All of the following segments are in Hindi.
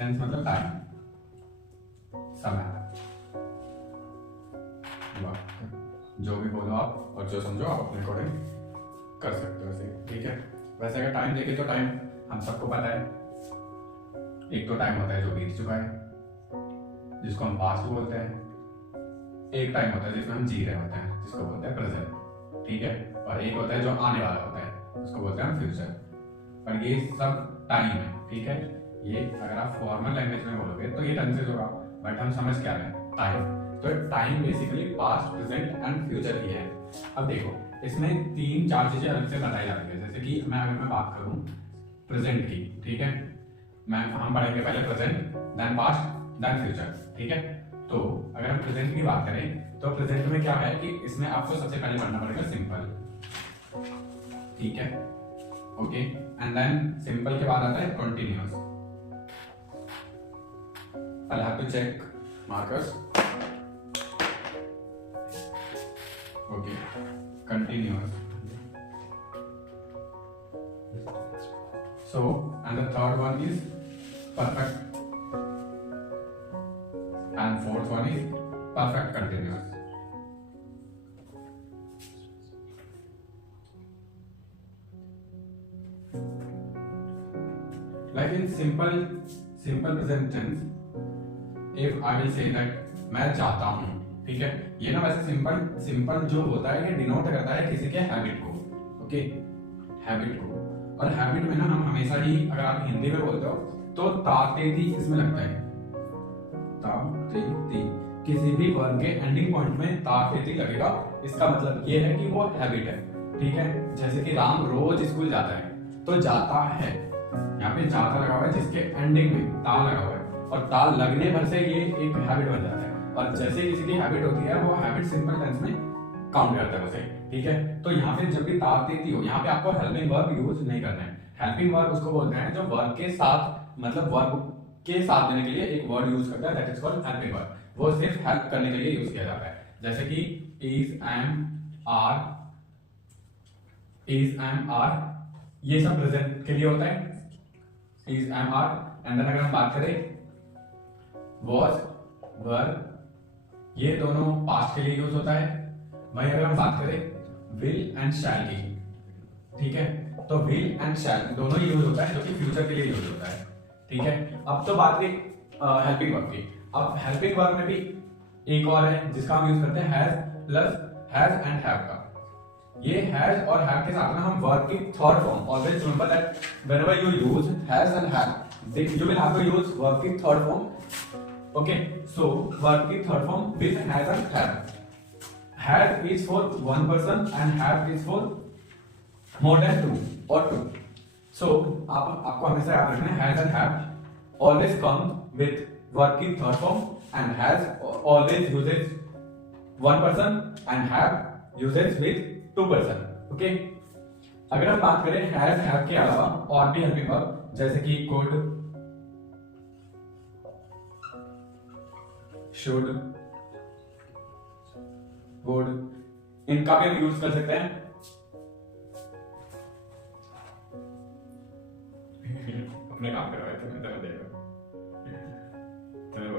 टेंस मतलब टाइम, समय। जो भी बोलो आप और जो समझो आप अपने अकॉर्डिंग कर सकते हो इसे, ठीक है। वैसे अगर टाइम देखें तो टाइम हम सबको पता है, एक तो टाइम होता है जो बीत चुका है जिसको हम पास्ट बोलते हैं, एक टाइम होता है जिसमें हम जी रहे होते हैं जिसको बोलते हैं प्रेजेंट, ठीक है, और एक होता है जो आने वाला होता है उसको बोलते हैं फ्यूचर। पर ये सब टाइम है, ठीक है। ये अगर आप फॉर्मल लैंग्वेज में बोलोगे तो ये टेंसेस होगा, बट हम समझ क्या रहे हैं, टाइम। तो time basically past, present and future ही है। अब देखो इसमें 3-4 चीजें अलग से बताई जाती है, जैसे कि अगर मैं बात करूं प्रेजेंट की, ठीक है, हम पढ़ेंगे पहले present, then past, then future, ठीक है। तो अगर हम प्रेजेंट की बात करें तो प्रेजेंट में क्या है कि इसमें आपको सबसे पहले पढ़ना पड़ेगा सिंपल, ठीक है, ओके, एंड देन सिंपल के बाद आता है continuous. I'll have to check markers. Okay, continuous. So, and the third one is perfect, and fourth one is perfect continuous. Like in simple present tense, if I will say that मैं चाहता हूँ, ठीक है, ये ना वैसे सिंपल जो होता है ये डिनोट करता है किसी के हैबिट को, ओके, हैबिट को। और हैबिट में ना हम हमेशा ही, अगर आप हिंदी में बोलते हो तो तातेती इसमें लगता है, तातेती, किसी भी वर्ड के एंडिंग पॉइंट में तातेती लगेगा, इसका मतलब ये है कि वो हैबिट है, ठीक है। जैसे कि राम रोज स्कूल जाता है, तो जाता है, यहाँ पे जाता लगा हुआ है जिसके एंडिंग में ताल लगा हुआ है, और ताल लगने भर से ये एक हैबिट बन जाता है। और जैसे किसी की हैबिट होती है वो हैबिट सिंपल टेंस में काउंट करता है उसे, ठीक है। तो यहाँ पे जब भी तातेती हो, यहाँ पे आपको हेल्पिंग वर्ब यूज नहीं करना है। हेल्पिंग वर्ब उसको बोलते हैं जो वर्ब के साथ, मतलब वर्ब के साथ देने के लिए एक वर्ड यूज करता है, that is called helping verb. वो सिर्फ हेल्प करने के लिए यूज किया जाता है, जैसे कि इज, एम, आर, ये सब प्रेजेंट के लिए होता है, is, am, are. And then अगर हम बात करें was, were, ये दोनों पास्ट के लिए यूज होता है। वहीं अगर हम बात करें will and shall की, ठीक है, तो will and shall दोनों ही यूज होता है जो कि फ्यूचर के लिए यूज होता है, ठीक है। अब तो बात करें हेल्पिंग वर्ब की। अब हेल्पिंग वर्ब में भी एक और है जिसका हम यूज करते हैं has plus has and have का। ये हैज और हैव के साथ में हम वर्ब की third form, always remember that whenever you use has and have, you will have to use verb की third form, okay, so verb की third form with has and have. Have is for one person and have is for more than two or two. So आपको हमेशा याद रखना है has and have always come with verb की third form and has always uses one person and have uses with two person. Okay, अगर हम बात करें has have के अलावा और भी helping verb जैसे कि could, should, would, इनका भी हम यूज कर सकते हैं। अपने काम करवाए थे मैं, देखो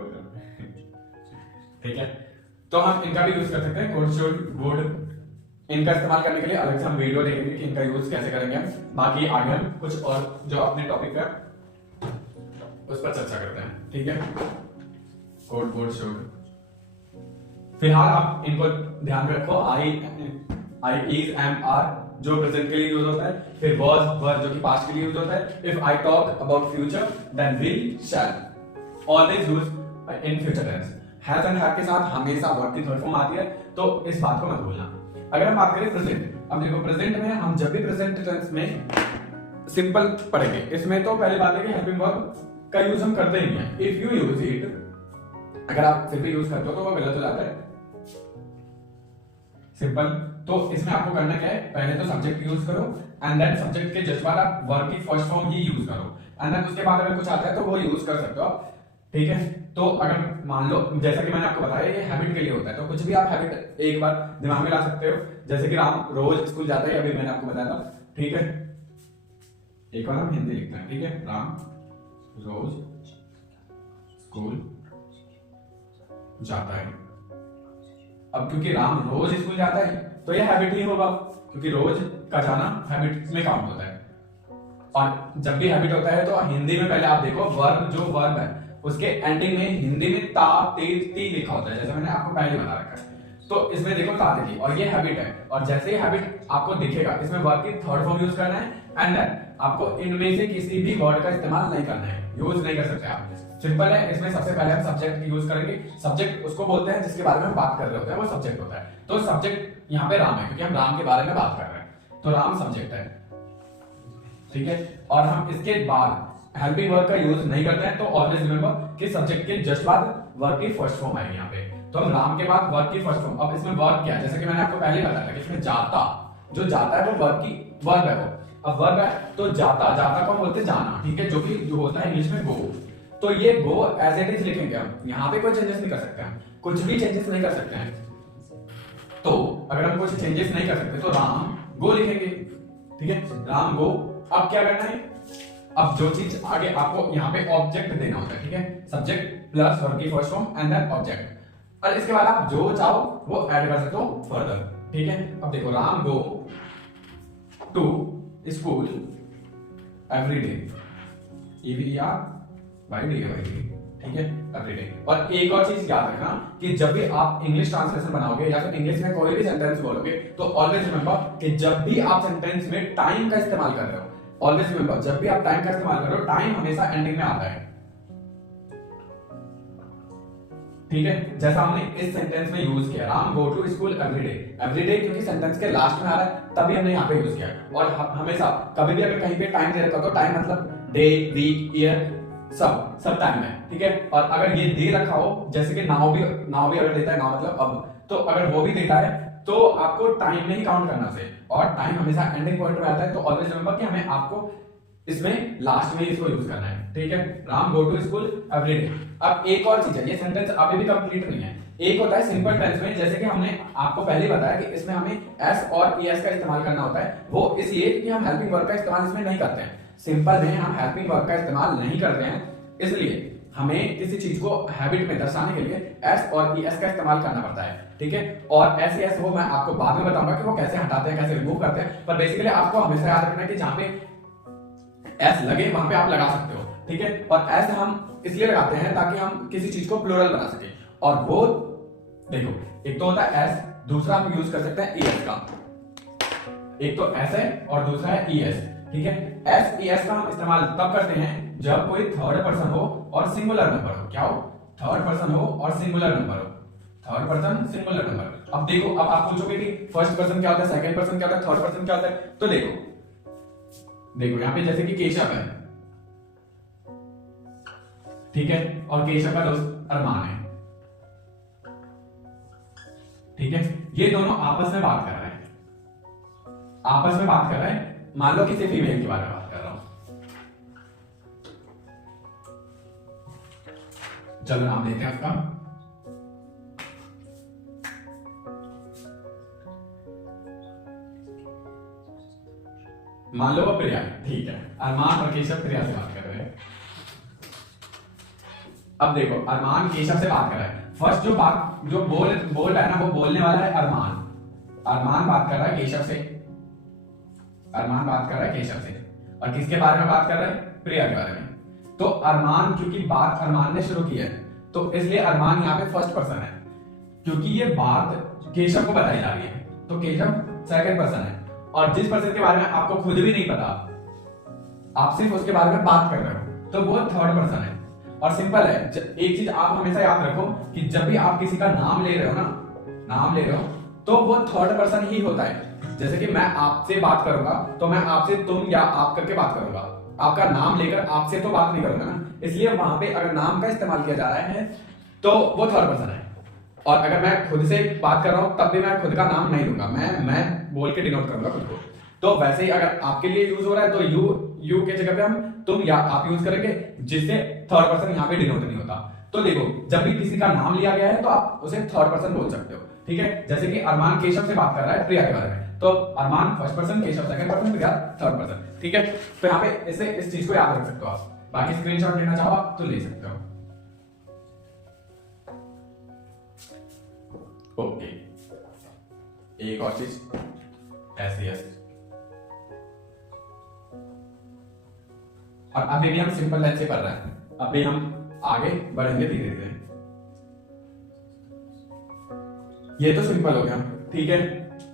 ठीक है, तो हम इनका भी यूज कर सकते हैं, could, should, would। इनका इस्तेमाल करने के लिए अलग से हम वीडियो देखेंगे कि इनका यूज कैसे करेंगे। बाकी आगे हम कुछ और जो अपने टॉपिक है उस पर चर्चा करते हैं, ठीक है। Code, would, should. फिलहाल आप इनको ध्यान में रखो, आई, इज, एम, आर जो प्रेजेंट के लिए यूज होता है, फिर was, were जो कि पास्ट के लिए यूज होता है। If I talk about future then will, shall always use in future tense. Has and have के साथ हमेशा वर्ब की थर्ड फॉर्म आती है, तो इस बात को मत भूलना। अगर हम बात करें प्रेजेंट, अब देखो प्रेजेंट में हम जब भी प्रेजेंट टेंस में सिंपल पढ़ेंगे, इसमें तो पहली बात है कि हेल्पिंग वर्ब का यूज हम करते ही हैं। इफ यू यूज इट, अगर आप सिंपल यूज करते हो तो वो गलत हो जाता है सिंपल। तो इसमें आपको करना क्या है, पहले तो सब्जेक्ट यूज करो एंड देन सब्जेक्ट के जस्ट बाद आप वर्ब की फर्स्ट फॉर्म ही यूज करो, एंड देन उसके बाद अगर कुछ आता है तो वो यूज कर सकते हो आप, ठीक है। तो अगर मान लो जैसा कि मैंने आपको बताया ये हैबिट के लिए होता है, तो कुछ भी आप हैबिट एक बार दिमाग में ला सकते हो, जैसे कि राम रोज स्कूल जाता है, अभी मैंने आपको बताया था, ठीक है। एक बार हम हिंदी लिखते हैं, ठीक है, राम रोज स्कूल जाता है। अब क्योंकि राम रोज स्कूल जाता है तो ये हैबिट ही होगा, क्योंकि रोज का जाना हैबिट में काउंट होता है। और जब भी हैबिट होता है तो हिंदी में पहले आप देखो वर्ब, जो वर्ब है उसके एंडिंग में हिंदी में ता ते ती लिखा होता है, जैसे मैंने आपको पहले बता रखा है। तो इसमें देखो ता ते ती, और ये हैबिट है। और जैसे ही हैबिट आपको दिखेगा, इसमें वर्ब की थर्ड फॉर्म यूज करना है, एंड देन आपको इनमें से किसी भी वर्ड का इस्तेमाल नहीं करना है, यूज नहीं कर सकते आप। सिंपल है। इसमें सबसे पहले हम सब्जेक्ट यूज करेंगे। सब्जेक्ट उसको बोलते हैं जिसके बारे में हम बात कर रहे होते हैं, वो सब्जेक्ट होता है। तो सब्जेक्ट यहाँ पे राम है, क्योंकि हम राम के बारे में बात कर रहे हैं, तो राम सब्जेक्ट है, ठीक है। और हम इसके बाद हेल्पिंग वर्ब का यूज नहीं करते हैं, तो ऑलवेज रिमेंबर कि सब्जेक्ट के जस्ट बाद वर्ब की फर्स्ट फॉर्म आएगी यहाँ पे। तो हम राम के बाद वर्ब की फर्स्ट फॉर्म। अब इसमें वर्ब क्या है, जैसे कि मैंने आपको पहले बताया था कि इसमें जाता, जो जाता है वो वर्ब की वर्ब है वो। अब वर्ब है तो जाता, जाता को बोलते हैं जाना, ठीक है, जो कि जो होता है इंग्लिश में गो। तो ये गो एज इट इज लिखेंगे हम, यहाँ पे कोई चेंजेस नहीं कर सकते हैं, कुछ भी चेंजेस नहीं कर सकते हैं। तो अगर हम कुछ चेंजेस नहीं कर सकते तो राम गो लिखेंगे, ठीक है, राम गो। अब क्या करना है, अब जो चीज आगे आपको यहाँ पे ऑब्जेक्ट देना होता है, ठीक है, सब्जेक्ट प्लस वर्ब की first form and then object. और इसके बाद आप जो चाहो वो ऐड कर सकते हो फर्दर, ठीक है। अब देखो Ram go to school every day, ठीक है, एवरी डे। और एक और चीज याद रखना कि जब भी आप इंग्लिश ट्रांसलेशन बनाओगे या फिर इंग्लिश में कोई भी सेंटेंस बोलोगे, तो ऑलवेज रिमेंबर कि जब भी आप सेंटेंस में टाइम का इस्तेमाल कर रहे हो, ऑलवेज रिमेंबर जब भी आप टाइम का इस्तेमाल कर रहे हो, टाइम हमेशा एंडिंग में आता है, ठीक है। जैसा हमने इस सेंटेंस में यूज किया, Ram go to school every day. Every day क्योंकि सेंटेंस के लास्ट में आ रहा है, तभी हमने यहाँ पे यूज किया। और हमेशा कभी भी अगर कहीं पे टाइम दे रखा हो तो टाइम मतलब डे, वीक, ईयर, सब टाइम है, ठीक है। और अगर ये दे रखा हो, जैसे कि नाउ भी अगर देता है, नाउ मतलब अब, तो अगर वो भी देता है तो आपको टाइम में ही काउंट करना से, और टाइम हमेशा एंडिंग पॉइंट पे आता है। तो ऑलवेज रिमेंबर कि हमें आपको इसमें लास्ट में इसको यूज करना है, ठीक है। Ram go to school every day. अब एक और चीज है, ये सेंटेंस अभी भी कंप्लीट नहीं है। एक होता है सिंपल टेंस में, जैसे कि हमने आपको पहले बताया कि इसमें हमें एस और ईएस का इस्तेमाल करना होता है, वो इसलिए कि हम हेल्पिंग वर्ब का इस्तेमाल इसमें नहीं करते हैं। सिंपल में हम हेल्पिंग वर्ब का इस्तेमाल नहीं करते हैं, इसलिए हमें किसी चीज को हैबिट में दर्शाने के लिए एस और ईएस का इस्तेमाल करना पड़ता है, ठीक है। और एस एस वो मैं आपको बाद में बताऊंगा कि वो कैसे हटाते हैं, कैसे रिमूव करते हैं। पर बेसिकली आपको हमेशा याद रखना है कि जहां पे एस लगे वहां पे आप लगा सकते हो, ठीक है। और एस हम इसलिए लगाते हैं ताकि हम किसी चीज को प्लूरल बना सके। और वो देखो, एक तो होता है एस, दूसरा हम यूज कर सकते हैं ईएस का। एक तो एस है और दूसरा है ईएस, ठीक है। एस ईएस का हम इस्तेमाल तब करते हैं जब कोई थर्ड पर्सन हो और सिंगुलर नंबर हो। क्या हो? थर्ड पर्सन हो और सिंगुलर नंबर हो। Third person singular number. अब देखो, अब आप पूछोगे कि फर्स्ट पर्सन क्या होता है, सेकंड पर्सन क्या होता है, थर्ड पर्सन क्या होता है। तो देखो यहाँ पे जैसे कि केशव है, ठीक है, और केशव का दोस्त अरमान है, ठीक है। ये दोनों आपस में बात कर रहे हैं, आपस में बात कर रहे हैं। मान लो किसी फीमेल के बारे में बात कर रहा हूं, चलो नाम देते हैं उसका। मान लो वो प्रिया, ठीक है। अरमान और केशव प्रिया से बात कर रहे हैं। अब देखो, अरमान केशव से बात कर रहा है। फर्स्ट जो बोल रहा है ना, वो बोलने वाला है अरमान। अरमान बात कर रहा है केशव से, अरमान बात कर रहा है केशव से। और किसके बारे में बात कर रहा है? प्रिया के बारे में। तो अरमान, क्योंकि बात अरमान ने शुरू की है, तो इसलिए अरमान यहाँ पे फर्स्ट पर्सन है, क्योंकि ये बात केशव को बताई जा रही है। तो केशव सेकंड पर्सन है। और जिस पर्सन के बारे में आपको खुद भी नहीं पता, आप सिर्फ उसके बारे में बात कर रहे हो, तो वो थर्ड पर्सन है। और सिंपल है, एक चीज आप हमेशा याद रखो कि जब भी आप किसी का नाम ले रहे हो ना, नाम ले रहे हो, तो वो थर्ड पर्सन ही होता है। जैसे कि मैं आपसे बात करूंगा तो मैं आपसे तुम या आप करके बात करूंगा, आपका नाम लेकर आपसे तो बात नहीं करूंगा ना। इसलिए वहां पे अगर नाम का इस्तेमाल किया जा रहा है तो वो थर्ड पर्सन है। और अगर मैं खुद से बात कर रहा हूं तब भी मैं खुद का नाम नहीं लूंगा, मैं बोल के डिनोट करूंगा खुद को। तो वैसे ही अगर आपके लिए यूज हो रहा है तो यू के जगह पे हम तुम या आप यूज करेंगे, जिससे थर्ड पर्सन यहाँ पे डिनोट नहीं होता। तो देखो, जब भी किसी का नाम लिया गया है तो आप उसे थर्ड पर्सन बोल सकते हो, ठीक है। जैसे कि अरमान केशव से बात कर रहा है प्रिया के बारे में, तो Arman first person, Keshav second person, Priya third person, ठीक है। तो यहाँ पे इस चीज को याद रख सकते हो आप। बाकी स्क्रीनशॉट लेना चाहो आप तो ले सकते हो। एक और चीज एस एस। और अभी भी हम सिंपल लाइन से कर रहे हैं, अभी हम आगे बढ़ेंगे धीरे धीरे। ये तो सिंपल हो गया, ठीक है।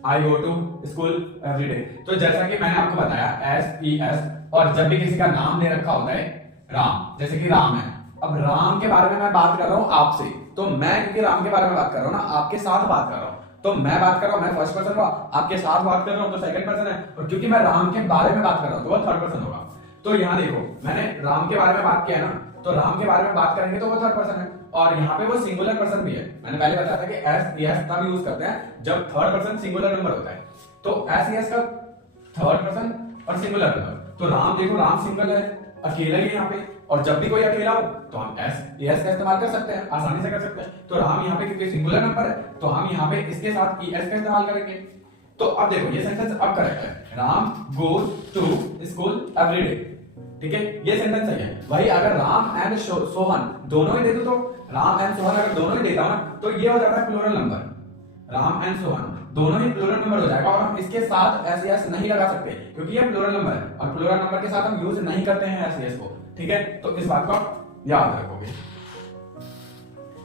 I go to school every day. तो जैसा कि मैंने आपको बताया एस ई एस, और जब भी किसी का नाम ले रखा होता है राम, जैसे कि राम है, अब राम के बारे में मैं बात कर रहा हूं आपसे, तो मैं क्योंकि राम के बारे में बात कर रहा हूं ना, आपके साथ बात कर रहा हूं, तो मैं बात कर रहा हूं, मैं फर्स्ट पर्सन हुआ, आपके साथ बात कर रहा हूं तो सेकंड पर्सन है, और क्योंकि मैं राम के बारे में बात कर रहा हूं तो वो थर्ड पर्सन होगा। तो यहाँ देखो मैंने राम के बारे में बात किया है ना, तो राम के बारे में बात करेंगे तो वो थर्ड पर्सन है, और यहाँ पे वो सिंगुलर पर्सन भी है। मैंने पहले बताया था कि एस एस तब यूज करते हैं जब थर्ड पर्सन सिंगुलर नंबर होता है, तो एस एस का थर्ड पर्सन और सिंगुलर नंबर। तो राम देखो, राम सिंगल है, अकेला ही यहाँ पे, और जब भी कोई अकेला हो तो हम एस एस का इस्तेमाल कर सकते हैं, आसानी से कर सकते हैं। तो राम यहाँ पे क्योंकि सिंगुलर नंबर है तो हम यहाँ पे इसके साथ एस का इस्तेमाल करेंगे। तो अब देखो ये सेंटेंस अब करेक्ट है, Ram goes to school every day, ठीक है, ये सेंटेंस सही है। वही अगर राम एंड सोहन दोनों ही दे दो, तो राम एंड सोहन अगर दोनों ही देता हूं ना, तो ये हो जाता है plural number, Ram and Sohan दोनों ही प्लूरल नंबर हो जाएगा, और हम इसके साथ एस एस नहीं लगा सकते क्योंकि ये प्लूरल नंबर है, और प्लूरल नंबर के साथ हम यूज नहीं करते हैं एस एस को, ठीक है। तो इस बात को आप याद रखोगे।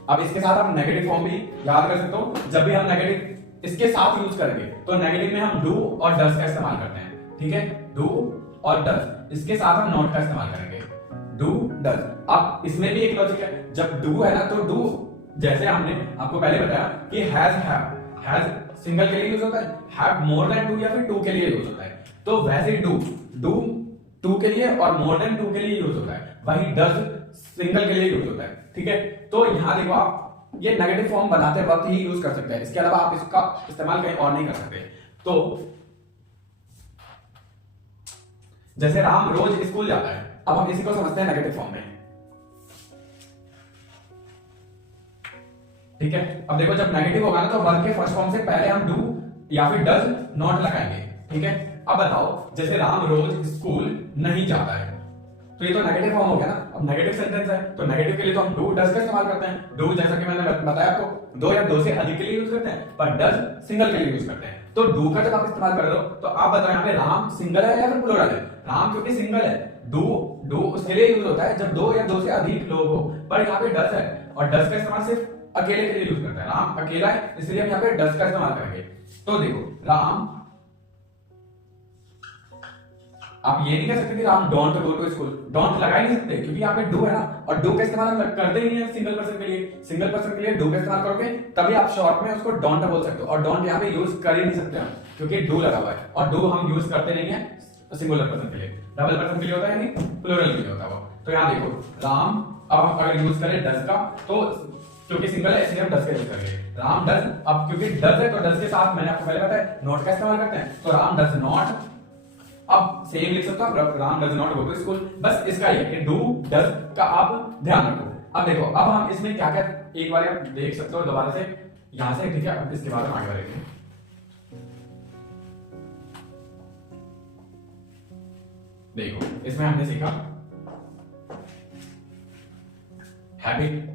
अब इसके साथ हम नेगेटिव फॉर्म भी याद कर सकते हो, जब भी हम नेगेटिव इसके साथ यूज करेंगे तो नेगेटिव में हम डू और डज का इस्तेमाल करते हैं, ठीक है, डू और डज, इसके साथ हम नॉट का इस्तेमाल करेंगे, डू डज। अब इसमें भी एक लॉजिक है, जब डू है ना तो डू, जैसे हमने आपको पहले बताया कि हैज सिंगल के लिए यूज होता है, हैव मोर देन टू या फिर टू के लिए यूज होता है, तो वैसे डू टू के लिए और मोर देन टू के लिए यूज होता है, वही डज सिंगल के लिए यूज होता है, ठीक है। तो यहां देखो आप ये नेगेटिव फॉर्म बनाते वक्त ही यूज कर सकते हैं, इसके अलावा आप इसका इस्तेमाल कहीं और नहीं कर सकते। तो जैसे राम रोज स्कूल जाता है, अब हम इसी को समझते हैं नेगेटिव फॉर्म में, ठीक है। अब देखो जब नेगेटिव होगा ना तो वर्ब के फर्स्ट फॉर्म से पहले हम डू या फिर डज नॉट लगाएंगे, ठीक है। अब बताओ जैसे राम रोज स्कूल नहीं जाता है, तो ये तो नेगेटिव फॉर्म हो गया ना। अब नेगेटिव सेंटेंस है तो नेगेटिव के लिए तो हम डू डज का इस्तेमाल करते हैं, डू जैसा कि मैंने बताया आपको दो या दो से अधिक के लिए यूज करते हैं, पर डज सिंगल के लिए यूज करते हैं। तो डू का जब आप इस्तेमाल कर रहे हो तो आप बताओ यहाँ पे राम सिंगल है या फिर प्लूरल है। राम क्योंकि सिंगल है, डू उसके लिए यूज होता है जब दो या दो से अधिक लोग हो, पर यहाँ पे डज है और डज का इस्तेमाल सिर्फ अकेले के लिए यूज करता है, राम अकेला है इसलिए हम यहाँ पे डज का इस्तेमाल करेंगे। तो देखो राम, आप ये नहीं कह सकते कि Ram don't go to school, don't लगा ही नहीं सकते क्योंकि यहाँ पे डू है ना, और डू का इस्तेमाल हम करते ही नहीं है सिंगल पर्सन के लिए। सिंगल पर्सन के लिए डू का इस्तेमाल करोगे तभी आप शॉर्ट में उसको डोंट बोल सकते हो, और डोंट यहाँ पे यूज कर ही नहीं सकते हम क्योंकि डू लगा हुआ है, और डू हम यूज करते नहीं है सिंगुलर पर्सन के लिए, डबल पर्सन के लिए होता है नहीं प्लूरल के लिए होता है वो। तो यहाँ देखो राम, अब हम अगर यूज करें डज का तो क्योंकि सिंगल है इसलिए हम डज का यूज करेंगे, राम डज। अब क्योंकि डज है तो डज के साथ मैंने आपको पहले बताया नॉट का इस्तेमाल करते हैं, तो राम डज नॉट, अब सेम लिख सकते हो Ram does not go to school, बस इसका ये कि डू डज का आप ध्यान रखो। अब देखो अब हम इसमें क्या क्या एक बार आप देख सकते हो दोबारा से यहां से, ठीक है। अब इसके बाद हम आगे बढ़ेंगे। देखो इसमें हमने सीखा habit,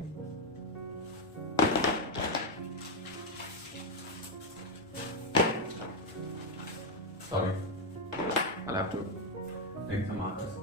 sorry I'll have to drink some markers.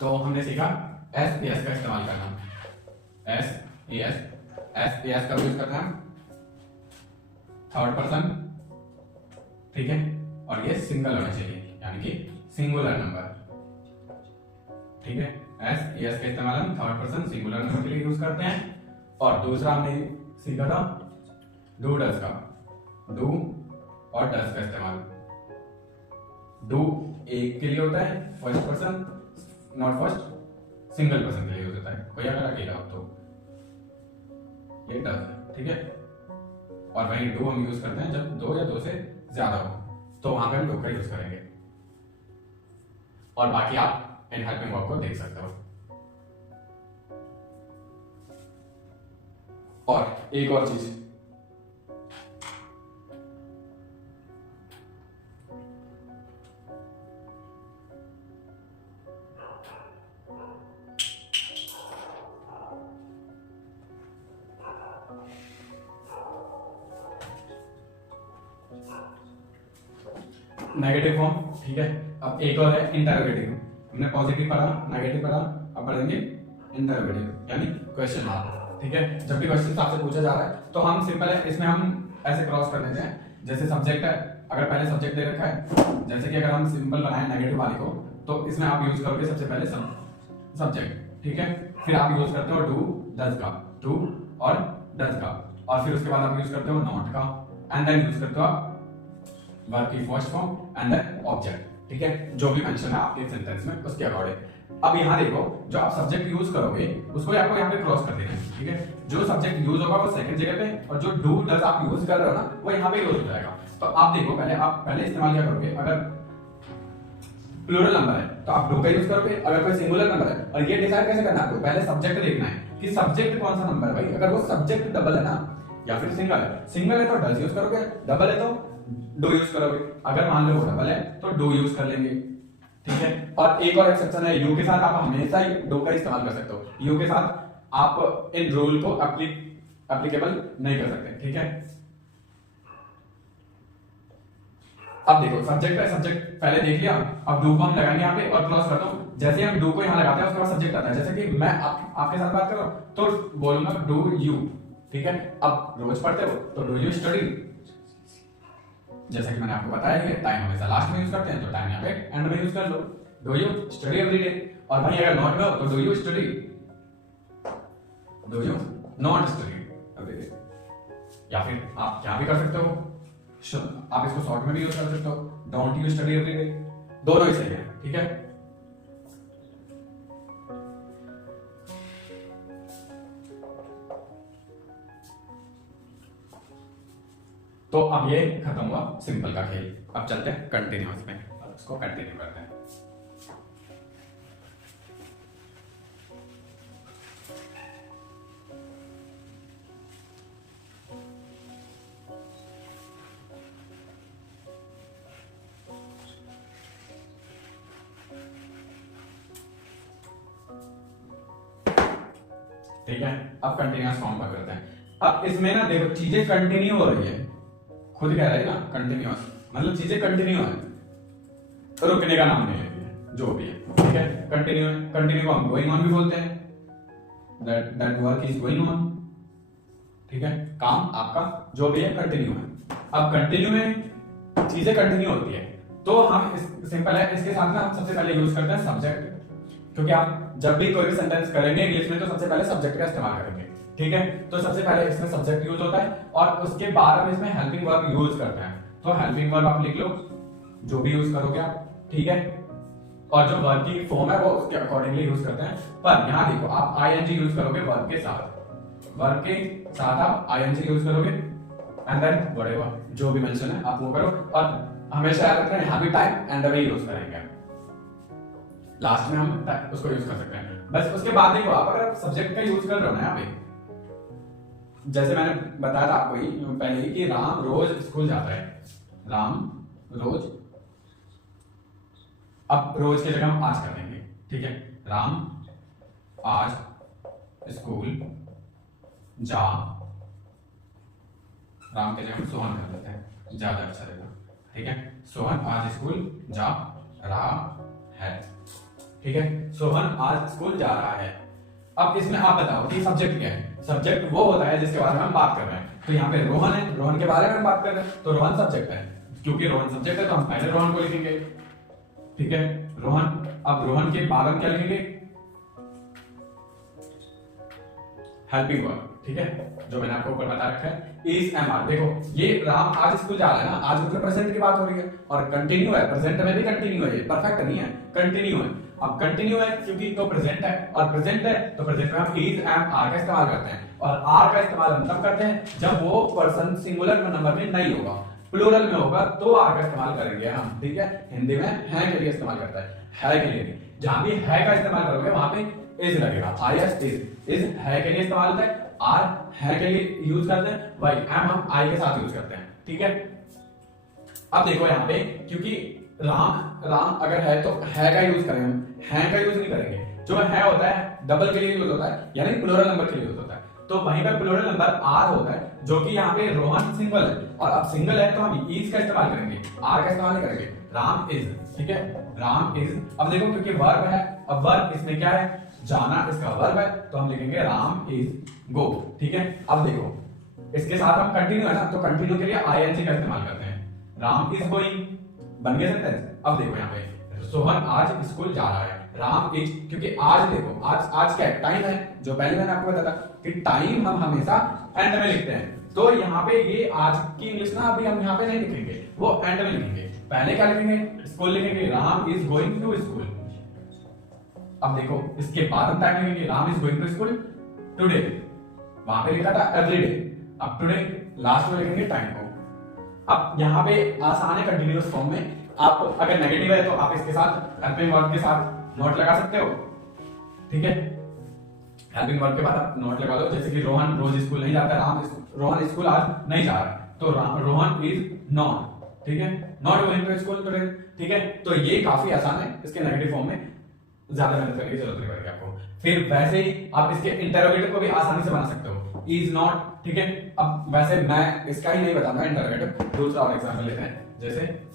तो हमने सीखा एस एस का इस्तेमाल करना, एस एस का यूज करना थर्ड पर्सन, ठीक है, और ये सिंगल होना चाहिए यानी कि सिंगुलर नंबर, ठीक है। एस का इस्तेमाल हम थर्ड पर्सन सिंगुलर नंबर के लिए यूज करते हैं। और दूसरा हमने सीखा था डू डज का, डू और डज का इस्तेमाल। डू एक के लिए होता है first person, not first single person के लिए यूज होता है, कोई अगर अकेला हो तो ये डज है, ठीक है। और वहीं डू हम यूज करते हैं जब दो या दो से ज्यादा हो, तो वहां पे हम डू का यूज करेंगे। और बाकी आप इन हेल्पिंग वर्ब को देख सकते हो। और एक और चीज, नेगेटिव फॉर्म, ठीक है। अब एक और है इंटरोगेटिव। हमने पॉजिटिव पढ़ा, नेगेटिव पढ़ा, अब पढ़ेंगे इंटरोगेटिव यानी क्वेश्चन मार्क, ठीक है। जब भी क्वेश्चन आपसे पूछा जा रहा है तो हम सिंपल है, इसमें हम ऐसे क्रॉस कर देते हैं। जैसे सब्जेक्ट है, अगर पहले सब्जेक्ट दे रखा है, जैसे कि अगर हम सिंपल बनाए नेगेटिव वाले को, तो इसमें आप यूज करोगे सबसे पहले सब्जेक्ट, ठीक है। फिर आप यूज करते हो डू डज का, डू और डज का, और फिर उसके बाद आप यूज करते हो नॉट का, एंड देन यूज करते हो आप वर्ब की first form and then object, ठीक है। जो भी मेंशन है आपके सेंटेंस में उसके अकॉर्डिंग। अब यहाँ देखो, जो आप सब्जेक्ट यूज करोगे उसको आपको यहाँ पे क्रॉस कर देना है, ठीक है। जो सब्जेक्ट यूज होगा वो सेकंड जगह पे, और जो डू डज आप यूज कर रहे हो ना वो यहाँ पे यूज हो जाएगा। तो आप देखो, पहले इस्तेमाल क्या करोगे, अगर प्लूरल नंबर है तो आप डू का यूज करोगे, अगर कोई सिंगुलर नंबर है। और ये डिसाइड कैसे करना है आपको, पहले सब्जेक्ट देखना है कि सब्जेक्ट कौन सा नंबर है भाई। अगर वो सब्जेक्ट डबल है ना या फिर सिंगल है तो डज यूज करोगे, डबल है तो डू यूज करोगे। अगर मान लो डबल है तो डू यूज कर लेंगे, ठीक है। और एक और एक्सेप्शन है, यू के साथ आप हमेशा ही डू का इस्तेमाल कर सकते हो। यू के साथ आप इन रूल को एप्लीकेबल नहीं कर सकते, ठीक है। अब देखो सब्जेक्ट है, सब्जेक्ट पहले देख लिया, अब डू को हम लगाएंगे यहाँ पे और क्रॉस करता हूँ। जैसे हम डू को यहाँ लगाते हैं उसके बाद सब्जेक्ट आता है। जैसे कि मैं आपके साथ बात कर रहा हूँ तो बोलूंगा डू यू, ठीक है। अब रोज पढ़ते हो तो डू यू स्टडी, जैसा कि मैंने आपको बताया है टाइम हमेशा लास्ट में यूज करते हैं तो टाइम यहाँ पे एंड में यूज कर लो, do you study every day. और भाई अगर नॉट में हो तो do you study, do you not study every day. या फिर आप क्या भी कर सकते हो, आप इसको शॉर्ट में भी यूज कर सकते हो, don't you study every day, दोनों ही सही है, ठीक है। तो अब ये खत्म हुआ सिंपल का खेल। अब चलते हैं कंटिन्यूअस में, अब इसको कंटिन्यू करते हैं। ठीक है, अब कंटिन्यूअस फॉर्म पर करते हैं। अब इसमें ना देखो चीजें कंटिन्यू हो रही है, खुद कह रहा है ना कंटिन्यूअस, मतलब चीजें कंटिन्यू है, तो रुकने का नाम नहीं लेती है, जो भी है, ठीक है। कंटिन्यू है, कंटिन्यू को हम गोइंग ऑन भी बोलते हैं, that work is going on, ठीक है। काम आपका जो भी है कंटिन्यू है। अब कंटिन्यू में चीजें कंटिन्यू होती है तो हम सिंपल है, इसके साथ में हम सबसे पहले यूज करते हैं सब्जेक्ट, क्योंकि आप जब भी कोई भी सेंटेंस करेंगे इंग्लिश में तो सबसे पहले सब्जेक्ट का इस्तेमाल करेंगे, ठीक है। तो सबसे पहले इसमें सब्जेक्ट यूज होता है और उसके बाद हम इसमें हेल्पिंग वर्ब यूज करते हैं। तो हेल्पिंग वर्ब आप लिख लो, जो भी यूज करोगे आप, ठीक है। और जो वर्ब की फॉर्म है वो उसके अकॉर्डिंगली यूज करते हैं। पर यहाँ देखो आप आईएनजी यूज करोगे वर्ब के साथ आप आईएनजी यूज करोगे एंड देन व्हाटएवर जो भी मेंशन है आप वो करो। और हमेशा याद रखना heavy time and way use करेंगे, लास्ट में हम उसको यूज कर सकते हैं। बस उसके बाद देखो आप अगर सब्जेक्ट का यूज कर रहे हो ना यहाँ पे, जैसे मैंने बताया था आपको ही पहले ही कि राम रोज स्कूल जाता है, राम रोज, अब रोज की जगह हम आज कर देंगे, ठीक है। राम आज स्कूल जा, राम के जगह हम सोहन कर देते हैं, ज्यादा अच्छा रहेगा, ठीक है। सोहन आज स्कूल जा रहा है, ठीक है। सोहन आज स्कूल जा रहा है। अब इसमें आप बताओ कि सब्जेक्ट क्या है। सब्जेक्ट वो होता है जिसके बारे में हम बात कर रहे हैं। तो यहाँ पे रोहन है, रोहन के बारे में हम बात कर रहे हैं तो रोहन सब्जेक्ट है, क्योंकि रोहन सब्जेक्ट है तो हम पहले रोहन को लिखेंगे, ठीक है। रोहन, अब रोहन के बाद हम क्या लिखेंगे, हेल्पिंग वर्ब, ठीक है, जो मैंने आपको ऊपर बता रखा है इज एम आर। देखो ये राम आज स्कूल जा रहा है ना, आज मतलब प्रेजेंट की बात हो रही है और कंटिन्यू है, प्रेजेंट में भी कंटिन्यू है, ये परफेक्ट नहीं है, कंटिन्यू है। अब कंटिन्यू है क्योंकि तो प्रेजेंट है, और प्रेजेंट है तो प्रेजेंट में हम इज एम आर का इस्तेमाल करते हैं, और आर का इस्तेमाल हम तब करते हैं जब वो पर्सन सिंगुलर नंबर में नहीं होगा, प्लूरल में होगा तो आर का इस्तेमाल करेंगे हम। ठीक है, हिंदी में है के लिए इस्तेमाल करता है के लिए। जहां भी है का इस्तेमाल करोगे वहां पे इज लगेगा, आई एस इज है के लिए इस्तेमाल होता है, आर है के लिए यूज करते हैं, भाई एम हम आई के साथ यूज करते हैं। ठीक है, अब देखो यहाँ पे क्योंकि राम अगर है तो है का यूज करेंगे, है का यूज नहीं करेंगे। जो है होता है डबल के लिए यूज होता है, यानी प्लूरल नंबर के लिए यूज होता है, तो वहीं पर प्लूरल नंबर आर होता है, जो कि यहाँ पे रोहन सिंगल है, और अब सिंगल है तो हम इज का इस्तेमाल करेंगे, आर का इस्तेमाल नहीं करेंगे। राम इज, ठीक है, राम इज। अब देखो क्योंकि वर्ब है, अब वर्ब इसमें क्या है, जाना इसका वर्ब है, तो हम लिखेंगे राम इज गो। ठीक है, अब देखो इसके साथ हम कंटिन्यू है ना, तो कंटिन्यू के लिए आईएनजी का इस्तेमाल करते हैं, राम इज गोइंग, बन गया सेंटेंस। अब देखो यहाँ पे सोहन आज स्कूल जा रहा है, राम इज, क्योंकि आज देखो आज क्या है, टाइम है, जो पहले मैंने आपको बताया कि टाइम हम हमेशा एंड में लिखते हैं, तो यहाँ पे ये आज की इंग्लिश ना अभी हम यहाँ पे नहीं लिखेंगे, वो एंड में लिखेंगे। पहले क्या लिखेंगे, स्कूल लिखेंगे, Ram is going to school. अब देखो इसके बाद हम टाइम लिखेंगे, Ram is going to school today, वहां पे लिखा था एवरीडे, अब टुडे लास्ट में लिखेंगे टाइम को। अब यहाँ पे आसान है कंटिन्यूअस फॉर्म में, आप अगर नेगेटिव है तो आप इसके साथ हेल्पिंग वर्ब के साथ नोट लगा सकते हो। ठीक है, हेल्पिंग वर्ब के बाद आप नोट लगा दो, जैसे कि रोहन रोज स्कूल नहीं जाता, रोहन स्कूल आज नहीं जा रहा, तो रोहन इज नॉट, ठीक है, not going to school today. ठीक है, तो ये काफी आसान है, इसके नेगेटिव फॉर्म में ज्यादा मेहनत करने की जरूरत नहीं पड़ेगी आपको। फिर वैसे ही आप इसके इंटरोगेटिव को भी आसानी से बना सकते हो, इज नॉट। ठीक है, अब वैसे मैं इसका ही नहीं बताऊंगा इंटरोगेटिव, दूसरा और एग्जांपल लेते हैं, जैसे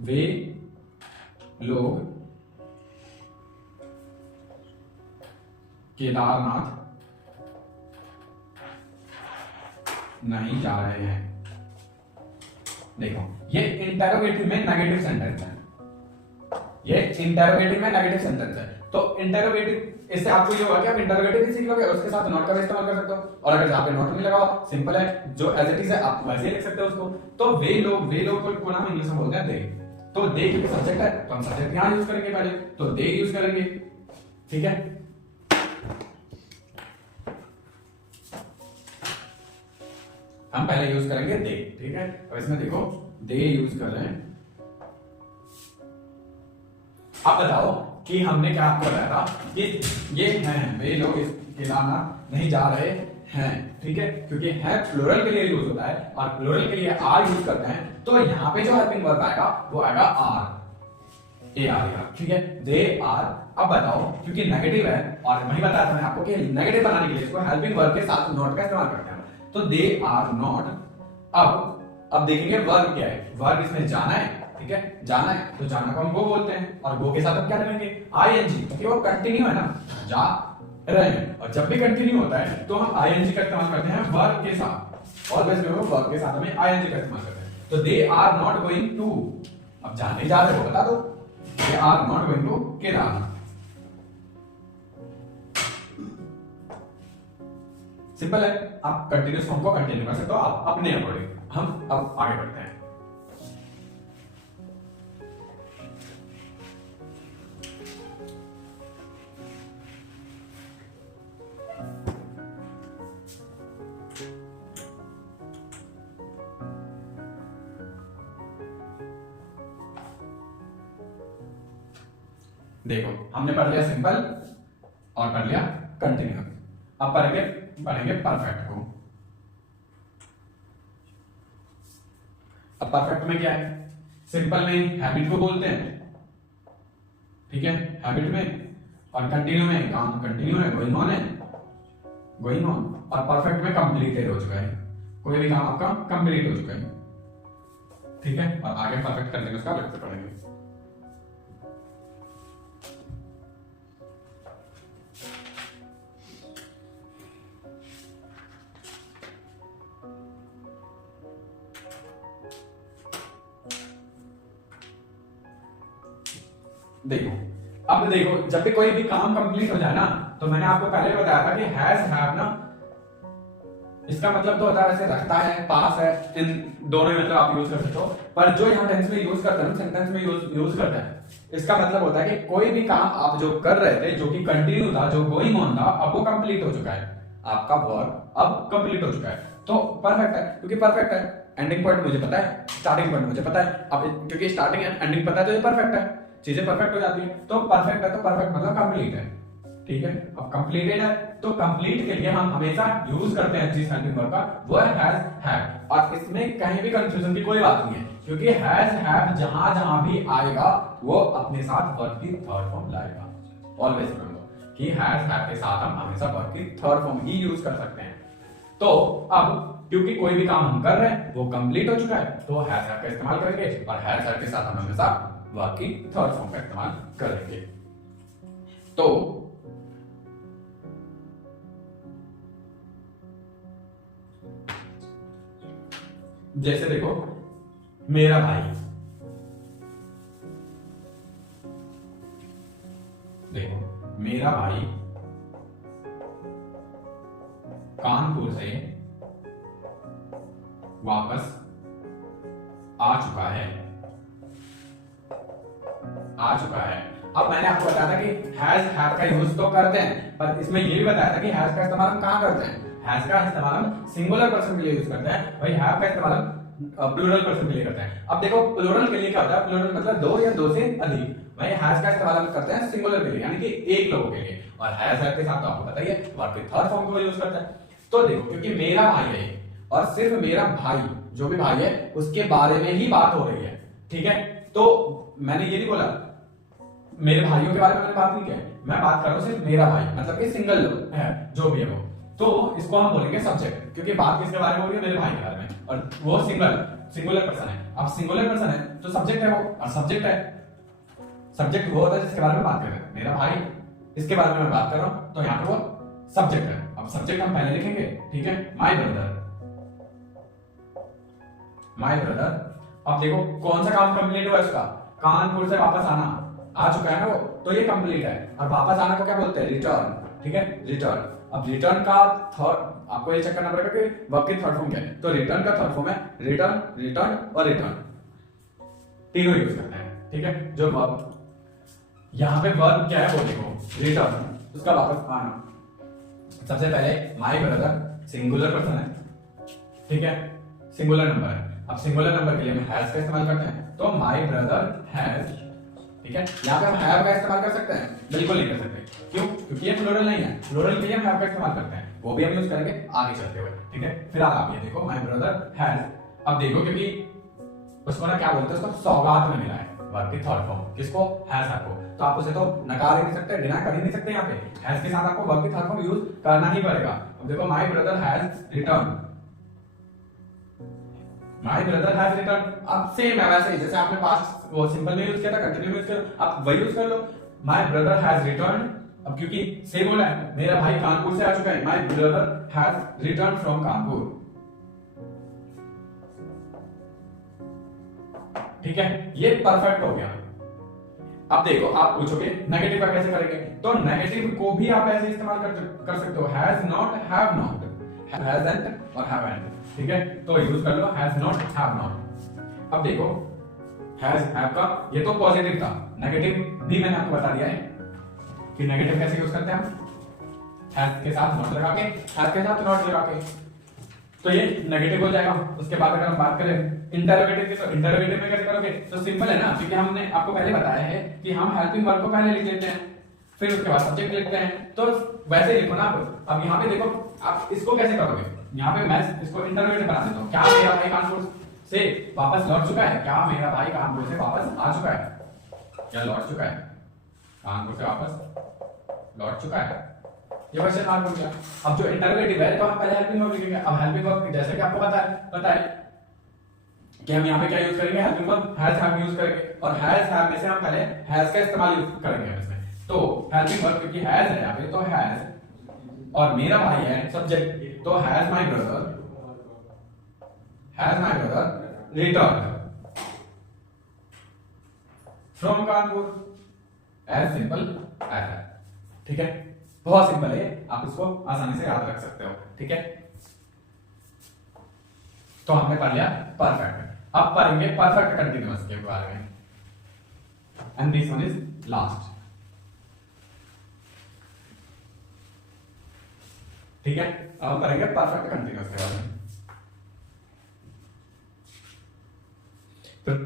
वे लोग केदारनाथ नहीं जा रहे हैं। देखो ये इंटरोगेटिव में नेगेटिव सेंटेंस है, ये इंटरोगेटिव में नेगेटिव सेंटेंस है, तो इंटरोगेटिव इससे आपको ये होगा कि आप इंटरोगेटिव ही सीख लोगे, उसके साथ नॉट का भी इस्तेमाल कर सकते हो, और अगर जहां पे नॉट नहीं लगा सिंपल है, जो एज इट इज है आप वैसे ही लिख सकते हो उसको। तो वे लोग को नाम इंग्लिश में बोलते हैं दे, तो दे क्योंकि सब्जेक्ट है तो हम सब्जेक्ट यहां यूज करेंगे पहले, तो दे यूज करेंगे। ठीक है, हम पहले यूज करेंगे दे। ठीक है, अब इसमें देखो दे यूज कर रहे हैं। अब बताओ कि हमने क्या आपको बताया था कि ये हैं, वे लोग केदारनाथ नहीं जा रहे हैं। ठीक है, क्योंकि है प्लूरल के लिए यूज होता है, और प्लूरल के लिए आर यूज करते हैं, तो यहाँ पे जो हेल्पिंग वर्ब आएगा वो आएगा आर, ए आर। ठीक है, दे आर। अब बताओ क्योंकि नेगेटिव है, और वही बताया था मैंने आपको कि नेगेटिव बनाने के लिए इसको हेल्पिंग वर्ब के साथ नॉट का इस्तेमाल करते हैं, तो दे आर नॉट। अब देखेंगे वर्ब क्या है, वर्ब इसमें जाना है। ठीक है, जाना है तो जाना को हम गो बोलते हैं, और गो के साथ हम क्या करेंगे, आईएनजी, क्योंकि वो कंटिन्यू है ना, जा रहे हैं, और जब भी कंटिन्यू होता है तो हम आईएनजी का इस्तेमाल करते हैं वर्ब के साथ, ऑलवेज में वर्ब के साथ हमें आईएनजी का इस्तेमाल करते हैं। तो they are not going to, अब जाने जा रहे हो बता दो, they are not going to Kedarnath. Simple है, आप कंटिन्यूअस फॉर्म को कंटिन्यू कर सकते हो आप अपने अकॉर्डिंग। हम अब आगे बढ़ते हैं। देखो हमने पढ़ लिया सिंपल और पढ़ लिया कंटिन्यूअस, अब पढ़ेंगे परफेक्ट को। अब परफेक्ट में क्या है, सिंपल में हैबिट को बोलते हैं। ठीक है, हैबिट में, और कंटिन्यू में काम कंटिन्यू है, गोइंग ऑन है, गोइंग ऑन, और परफेक्ट में कंप्लीटेड हो चुका है, कोई भी काम आपका कंप्लीट हो चुका है। ठीक है, और आगे परफेक्ट कंटिन्यूअस का लेक्चर पढ़ेंगे। देखो अब देखो, जब भी कोई भी काम कंप्लीट हो जाए ना, तो मैंने आपको पहले बताया था कि हैज हैव ना इसका मतलब तो होता है वैसे रखता है, पास है, इन दोनों में मतलब आप यूज कर सकते हो। पर जो यहाँ टेंस में यूज करते हैं, सेंटेंस में यूज करते हैं, इसका मतलब होता है कि कोई भी काम आप जो कर रहे थे, जो कि कंटिन्यू था, जो गोइंग ऑन था, अब वो कंप्लीट हो चुका है, आपका वर्क अब कंप्लीट हो चुका है, तो परफेक्ट है। क्योंकि परफेक्ट है, एंडिंग पॉइंट मुझे पता है, स्टार्टिंग पॉइंट मुझे पता है, अब क्योंकि स्टार्टिंग एंड एंडिंग पता है तो ये परफेक्ट है, चीजें परफेक्ट हो जाती है। तो परफेक्ट है तो परफेक्ट मतलब कंप्लीट है, ठीक है। अब कंप्लीटेड है तो कंप्लीट के लिए हम हमेशा यूज करते हैं जिस हेल्पिंग वर्ब का, वो है हैज हैव। और इसमें कहीं भी कंफ्यूजन की कोई बात नहीं है, क्योंकि हैज हैव जहां जहां भी आएगा वो अपने साथ वर्ब की थर्ड फॉर्म लाएगा। ऑलवेज रिमेंबर कि हैज हैव के साथ हम हमेशा वर्ब की थर्ड फॉर्म ही यूज कर सकते हैं। तो अब क्योंकि कोई भी काम हम कर रहे हैं वो कंप्लीट हो चुका है, तो हैज हैव का इस्तेमाल करेंगे, और हैज हैव के साथ हम हमेशा वर्ब की थर्ड फॉर्म का इस्तेमाल करेंगे। तो जैसे देखो, मेरा भाई, देखो मेरा भाई कानपुर से वापस आ चुका है, आ चुका है। अब मैंने आपको बताया था कि हैज हैव का यूज तो करते हैं, पर इसमें ये भी बताया था कि हैज का इस्तेमाल हम कहां करते हैं। हैज का इस्तेमाल हम सिंगुलर पर्सन के लिए यूज करते हैं, वही हैव का इस्तेमाल हम प्लूरल पर्सन के लिए करते हैं। अब देखो प्लूरल के लिए क्या होता है, प्लूरल मतलब दो या दो से अधिक, वही हैज का इस्तेमाल हम करते हैं सिंगुलर के लिए, यानी कि एक लोगों के लिए। और हैज हैव के साथ तो आपको पता ही है वर्ब के थर्ड फॉर्म को यूज करता है। तो देखो, क्योंकि मेरा भाई है और सिर्फ मेरा भाई, जो भी भाई है उसके बारे में ही बात हो रही है, ठीक है। तो मैंने ये नहीं बोला मेरे भाइयों के बारे में मैंने बात नहीं किया, मैं बात कर रहा हूं सिर्फ मेरा भाई, मतलब कि सिंगल है जो भी है वो, तो इसको हम बोलेंगे सब्जेक्ट, क्योंकि बात किसके बारे में हो रही है, मेरे भाई के बारे में, और वो सिंगुलर पर्सन है। अब सिंगुलर पर्सन है तो सब्जेक्ट है वो, और सब्जेक्ट है, सब्जेक्ट वो होता है जिसके बारे में बात कर रहे हैं, मेरा भाई, इसके बारे में मैं बात कर रहा हूं, तो यहाँ पे वो सब्जेक्ट है। अब सब्जेक्ट हम पहले लिखेंगे, ठीक है, माय ब्रदर, माय ब्रदर। अब देखो कौन सा काम कंप्लीट हुआ इसका, कानपुर से वापस आना, आ चुका है ना वो, तो ये कंप्लीट है। और वापस आना को क्या बोलते हैं, रिटर्न, ठीक है, रिटर्न। अब रिटर्न का थर्ड आपको ये चेक करना पड़ेगा कि वर्ब की थर्ड फॉर्म क्या है, तो रिटर्न का थर्ड फॉर्म है रिटर्न, रिटर्न और रिटर्न, तीनों यूज करते हैं, ठीक है। जो वर्ब यहाँ पे वर्ब क्या है वो देखो, रिटर्न, उसका वापस आना। सबसे पहले माय ब्रदर सिंगुलर पर्सन है, ठीक है, सिंगुलर नंबर है। अब सिंगुलर नंबर के लिए हम हैज का इस्तेमाल करते हैं, तो माय ब्रदर हैज, ठीक है। यहाँ पे हम हैव का इस्तेमाल कर सकते हैं, बिल्कुल नहीं कर सकते, क्यों, क्योंकि ये प्लूरल नहीं है, प्लूरल के लिए हम हैव का इस्तेमाल करते हैं, वो भी हम यूज करेंगे आगे चलते हुए, ठीक है। फिर आप ये देखो माय ब्रदर हैज, अब देखो क्योंकि उसको ना क्या बोलते हैं, उसको सौगात में मिला है वर्ब की थर्ड फॉर्म, किसको, हैज को, तो आप उसे तो नकार ही नहीं सकते, डिनाई कर ही नहीं सकते। यहाँ पे हैज के साथ आपको वर्ब की थर्ड फॉर्म यूज करना ही पड़ेगा। अब देखो my brother has return, my brother has return, अब सेम है वैसे ही जैसे आपने पास्ट वो सिंपल में यूज किया था, कंटिन्यू यूज किया, आप वही यूज कर लो, माय ब्रदर हैज रिटर्न। अब क्योंकि सेम बोला है, मेरा भाई कानपुर से आ चुका है, my brother has return from Kanpur, ठीक है, ये परफेक्ट हो गया। अब देखो आप पूछोगे नेगेटिव का कैसे करेंगे, तो नेगेटिव को भी आप ऐसे इस्तेमाल कर सकते हो, has not, have not, hasn't और हैवंट, ठीक है, तो यूज कर लो हैज नॉट, हैव नॉट। अब देखो हैज हैव का ये तो पॉजिटिव था, नेगेटिव भी मैंने आपको बता दिया है कि नेगेटिव कैसे यूज करते हैं हम, हैज के साथ नॉट लगा के, हैज के साथ नॉट लगा के, तो ये नेगेटिव हो जाएगा। उसके बाद अगर हम बात करें इंटरोगेटिव की, तो इंटरोगेटिव में कैसे करोगे, तो सिंपल है ना, क्योंकि हमने आपको पहले बताया है कि हम हेल्पिंग वर्ब को पहले लिख लेते हैं, फिर उसके बाद सब्जेक्ट लिखते हैं, तो वैसे ही लिखो ना। अब यहाँ पे देखो आप इसको कैसे करोगे, यहाँ पे मैं इसको इंटरोगेटिव बना देता हूँ, क्या मेरा भाई कानपुर से वापस लौट चुका है, क्या मेरा भाई कानपुर से वापस आ चुका है, क्या लौट चुका है, कानपुर से वापस लौट चुका है, ये क्वेश्चन मार्क हो गया। अब जो इंटरोगेटिव है तो हम पहले हेल्पिंग वर्ब लिखेंगे। अब हेल्पिंग वर्ब जैसे कि आपको पता है कि हम यहाँ पे क्या यूज करेंगे, helping verb has have use करेंगे, और हैज हैव में से हम पहले हैज का इस्तेमाल यूज करेंगे इसमें, तो हेल्पिंग वर्ब क्योंकि हैज है यहाँ पे, तो हैज, और मेरा भाई है सब्जेक्ट, तो has my brother return from Kanpur, as simple as that, ठीक है, बहुत सिंपल है, आप इसको आसानी से याद रख सकते हो, ठीक है। तो हमने पढ़ लिया परफेक्ट। अब पढ़ेंगे परफेक्ट कंटिन्यूअस के बारे में, and this one is last. ठीक है, अब पढ़ेंगे परफेक्ट कंटिन्यूअस के बारे में।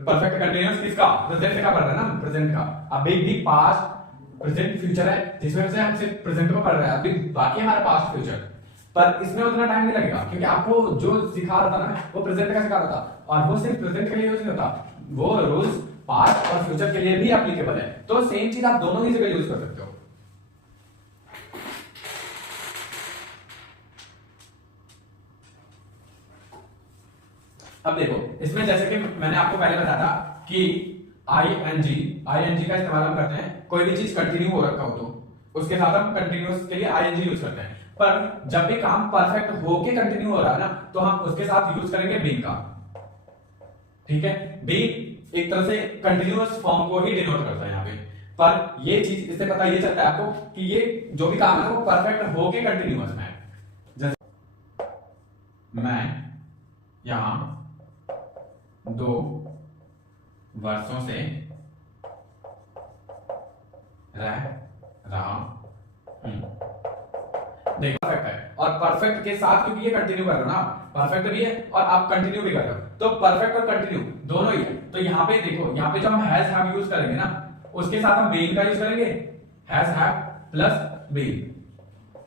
परफेक्ट कंटिन्यूअस किसका? प्रेजेंट का पढ़ रहे हैं ना, प्रेजेंट का। अभी भी पास्ट प्रेजेंट फ्यूचर है, जिस वजह से हम सिर्फ प्रेजेंट को पढ़ रहे हैं, अभी बाकी हमारा पास्ट फ्यूचर, पर इसमें उतना टाइम नहीं लगेगा क्योंकि आपको जो सिखा रहा था ना वो प्रेजेंट का सिखा रहा था, और वो सिर्फ प्रेजेंट के लिए यूज नहीं होता, वो रूल्स पास्ट और फ्यूचर के लिए भी एप्लीकेबल है। तो सेम चीज आप दोनों ही जगह यूज कर सकते हो। अब देखो इसमें जैसे कि मैंने आपको पहले बताया था कि आईएनजी का इस्तेमाल हम करते हैं, कोई भी चीज कंटिन्यू हो रखा हो तो उसके साथ हम कंटिन्यूअस के लिए आईएनजी यूज करते हैं। पर जब भी काम परफेक्ट होके कंटिन्यू हो रहा है ना, तो हम उसके साथ यूज करेंगे बीइंग का। ठीक है, बीइंग एक तरह से कंटिन्यूअस फॉर्म को ही डिनोट करता है यहाँ पे। पर ये चीज इससे पता ये चलता है आपको कि ये जो भी काम है वो परफेक्ट होके कंटिन्यूअस में है। जैसे मैं यहां 2 वर्षों से रह रहा हूं। देखो परफेक्ट है, और परफेक्ट के साथ क्योंकि ये कंटिन्यू कर रहे हो ना, परफेक्ट भी है और आप कंटिन्यू भी कर रहे हो, तो परफेक्ट और कंटिन्यू दोनों ही है। तो यहाँ पे देखो, यहाँ पे जो हम हैज हैव यूज करेंगे ना, उसके साथ हम बीइंग का यूज करेंगे, हैज हैव प्लस बीइंग।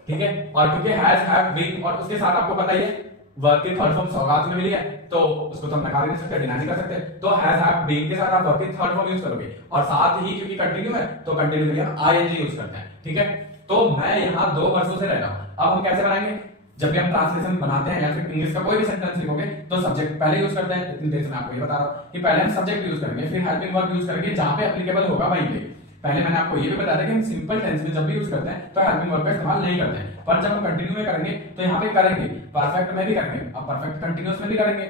ठीक है, और क्योंकि हैज हैव बीइंग और उसके साथ आपको पता ही है वर्ब की थर्ड फॉर्म सौगात में मिली है, तो उसको तो हम नकार नहीं सकते, डिनाई नहीं कर सकते। तो हैज हैव बीइंग के साथ आप वर्ब की थर्ड फॉर्म यूज करोगे, और साथ ही क्योंकि कंटिन्यू है तो कंटिन्यू के लिए हम आईएनजी यूज करते हैं। ठीक है, तो मैं यहाँ 2 वर्षों से रह रहा हूँ। अब हम कैसे बनाएंगे? जब भी हम ट्रांसलेशन बनाते हैं या फिर इंग्लिश का कोई भी सेंटेंस लिखोगे तो सब्जेक्ट पहले यूज करते हैं। इतनी देर से मैं आपको ये बता रहा हूँ कि पहले हम सब्जेक्ट यूज करेंगे, फिर हेल्पिंग वर्ब यूज करेंगे, जहां पे एप्लीकेबल होगा वहीं पे। पहले मैंने आपको ये भी बताया था कि हम सिंपल टेंस में जब भी यूज करते हैं तो हेल्पिंग वर्ब का इस्तेमाल नहीं करते हैं, पर जब हम कंटिन्यू में करेंगे तो यहाँ पे करेंगे, परफेक्ट में भी करेंगे, अब परफेक्ट कंटिन्यूअस में भी करेंगे।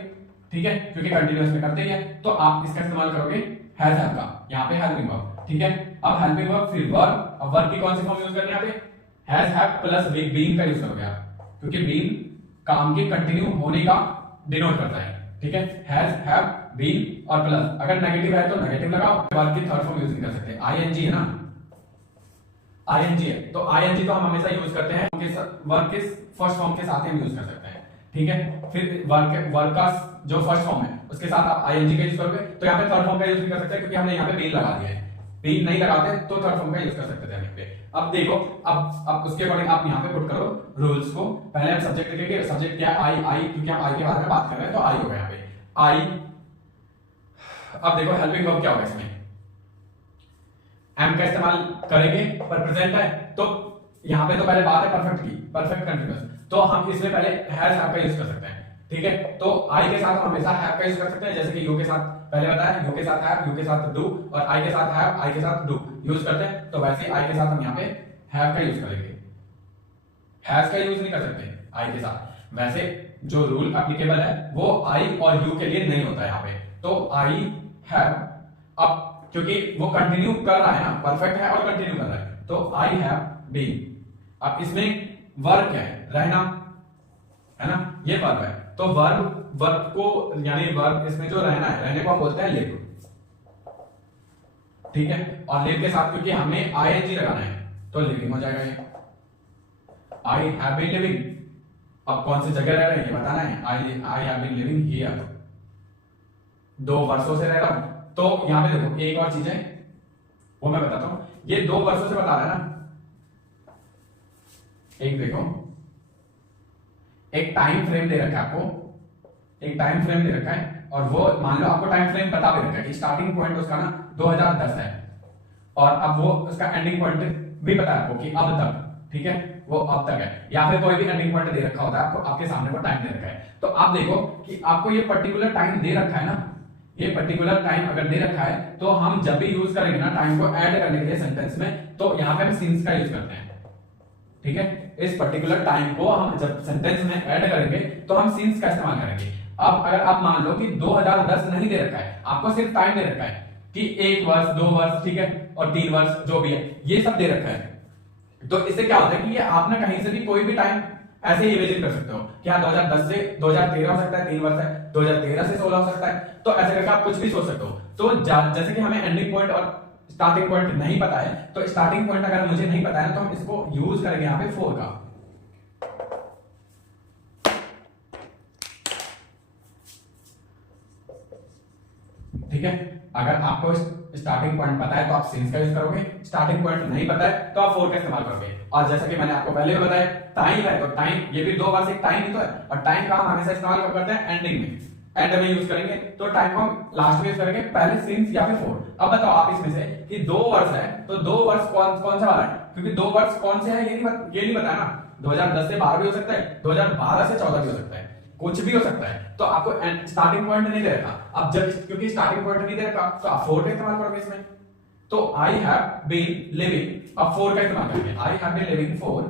ठीक है, क्योंकि कंटिन्यूअस में करते ही है, तो आप इसका इस्तेमाल करोगे हैज हैव का, यहाँ पे हेल्पिंग वर्ब। ठीक है, अब हेल्पिंग वर्ब फिर वर्ब, अब वर्ब की कौन सी फॉर्म यूज करनी है? यहाँ पे हैज हैव प्लस बीइंग का यूज करोगे आप, क्योंकि बीइंग काम के कंटिन्यू होने का डिनोट करता है। ठीक है, हैज हैव बीन और प्लस, अगर नेगेटिव है तो नेगेटिव लगाओ। वर्ब की थर्ड फॉर्म यूज नहीं कर सकते, आईएनजी है ना, आईएनजी है, तो आईएनजी तो हम हमेशा यूज करते हैं वर्ब के फर्स्ट फॉर्म के साथ ही हम यूज कर सकते हैं। ठीक है, फिर वर्ब का जो फर्स्ट फॉर्म है उसके साथ आप आईएनजी का यूज करोगे, तो यहाँ पे थर्ड फॉर्म का यूज नहीं कर सकते क्योंकि हमने यहाँ पे बीन लगा दिया है। बीन नहीं लगाते तो थर्ड फॉर्म का यूज कर सकते थे हम पे। अब देखो, अब उसके अकॉर्डिंग आप यहाँ पे पुट करो रूल्स को। पहले हम सब्जेक्ट लिखेंगे, सब्जेक्ट क्या है? आई, क्योंकि हम आई के बारे में बात कर रहे हैं तो आई होगा यहाँ पे आई। अब देखो हेल्पिंग वर्ब क्या होगा इसमें, एम का इस्तेमाल करेंगे, पर प्रेजेंट है तो यहाँ पे तो पहले बात है परफेक्ट की, परफेक्ट कंटीन्यूअस, तो हम इसमें पहले हैज हैव का यूज कर सकते हैं। ठीक है, तो आई के साथ हम हमेशा हैव का यूज कर सकते हैं, जैसे कि यू के साथ पहले बताया, यू के साथ हैव, यू के साथ डू, और आई के साथ हैव, आई के साथ डू यूज करते हैं, तो वैसे आई के साथ हम यहाँ पे हैव का यूज करेंगे, हैज का यूज नहीं कर सकते आई के साथ। वैसे जो रूल एप्लीकेबल है वो आई और यू के लिए नहीं होता है यहाँ पे, तो आई हैव, अब क्योंकि वो कंटिन्यू कर रहा है ना, परफेक्ट है और कंटिन्यू कर रहा है, तो आई हैव बीन। अब इसमें वर्ब क्या है? रहना है ना, ये वर्ब है, तो वर्ब को यानी वर्ब इसमें जो रहना है, रहने को हम बोलते हैं लिव। ठीक है, और लिव के साथ क्योंकि हमें आईएनजी लगाना है तो लिविंग हो जाएगा ये, आई हैव बीन लिविंग। अब कौन सी जगह रह रहे हैं ये बताना है, I have been living here, 2 वर्षों से रह रहा हूं। तो यहां पे देखो एक और चीज है वो मैं बताता हूं, ये 2 वर्षों से बता रहा है ना, एक देखो एक टाइम फ्रेम दे रखा है आपको, एक टाइम फ्रेम दे रखा है, और वो मान लो आपको टाइम फ्रेम बता भी रखा है कि स्टार्टिंग पॉइंट उसका ना 2010 है, और अब वो उसका एंडिंग पॉइंट भी पता है आपको कि अब तक। ठीक है, वो अब तक है, या फिर कोई भी एंडिंग पॉइंट दे रखा होता है आपको, आपके सामने वो टाइम दे रखा है, तो आप देखो कि आपको ये पर्टिकुलर टाइम दे रखा है ना, ये पर्टिकुलर टाइम अगर दे रखा है तो हम जब भी यूज करेंगे ना टाइम को ऐड करने के लिए सेंटेंस में, तो यहाँ पे हम सिंस का यूज करते हैं। ठीक है, इस पर्टिकुलर टाइम को हम जब सेंटेंस में ऐड करेंगे तो हम सिंस का इस्तेमाल करेंगे। अब अगर आप मान लो कि 2010 नहीं दे रखा है, आपको सिर्फ टाइम दे रखा है कि 1 वर्ष 2 वर्ष, ठीक है, और 3 वर्ष जो भी है ये सब दे रखा है, तो इससे क्या होता है कि ये आपने कहीं से भी कोई भी टाइम ऐसे ही इमेजिन कर सकते हो कि हाँ 2010 से 2013 हो सकता है, 3 वर्ष है, 2013 से 16 हो सकता है, तो ऐसे करके आप कुछ भी सोच सकते हो। तो जैसे कि हमें एंडिंग पॉइंट और स्टार्टिंग पॉइंट नहीं पता है, तो स्टार्टिंग पॉइंट अगर मुझे नहीं पता है ना, तो हम इसको यूज करेंगे यहाँ पे 4 का। ठीक है, अगर आपको स्टार्टिंग पॉइंट पता है तो आप सिंस का यूज करोगे, स्टार्टिंग पॉइंट नहीं पता है तो आप 4 का इस्तेमाल करोगे। और जैसा कि मैंने आपको पहले बताया टाइम है, तो टाइम ये भी 2 बार से टाइम ही तो है, और टाइम का हम हमेशा इस्तेमाल कब करते हैं, एंडिंग में, एंड में यूज करेंगे, तो टाइम को हम लास्ट में यूज करेंगे, पहले सिंस या फिर 4। अब बताओ आप इसमें से कि 2 वर्ष है, तो 2 वर्ष कौन सा वाला है, क्योंकि 2 वर्ष कौन से है ये नहीं बताया ना, 2010 से 12 भी हो सकता है, 2012 से 14 भी हो सकता है, कुछ भी हो सकता है, तो आपको स्टार्टिंग पॉइंट नहीं दे रखा। अब जब क्योंकि स्टार्टिंग पॉइंट नहीं दे रखा, तो आप 4 का इस्तेमाल करोगे इसमें, तो आई हैव बीन लिविंग, अब 4 का इस्तेमाल करेंगे, I have been living for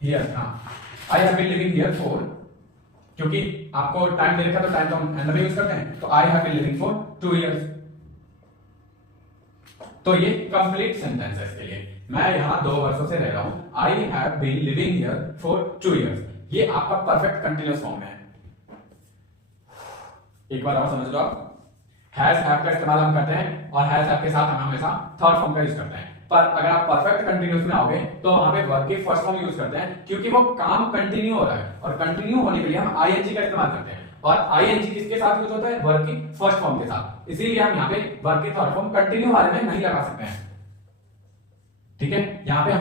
here, I have been living here for, क्योंकि आपको टाइम दे रखा तो टाइम तो हम एंड में यूज करते हैं, तो I have been living for 2 years. तो ये कंप्लीट सेंटेंस है इसके लिए, मैं यहाँ 2 वर्षों से रह रहा हूं, I have been living here for 2 years, ये आपका परफेक्ट कंटिन्यूअस फॉर्म है। एक बार और समझ लो आप, हैज हैव का इस्तेमाल हम करते हैं, और हैज हैव के साथ हम हमेशा थर्ड फॉर्म का यूज करते हैं, पर अगर आप परफेक्ट कंटीन्यूअस में आओगे तो वहां पे वर्ब की फर्स्ट फॉर्म यूज करते हैं, क्योंकि वो काम कंटिन्यू हो रहा है, और कंटिन्यू होने के लिए हम आईएनजी का इस्तेमाल करते हैं, और आईएनजी किसके साथ यूज होता है, वर्ब की फर्स्ट फॉर्म के साथ, इसीलिए हम यहाँ पे वर्ब की थर्ड फॉर्म कंटिन्यू वाले में नहीं लगा सकते हैं। ठीक है, यहाँ पे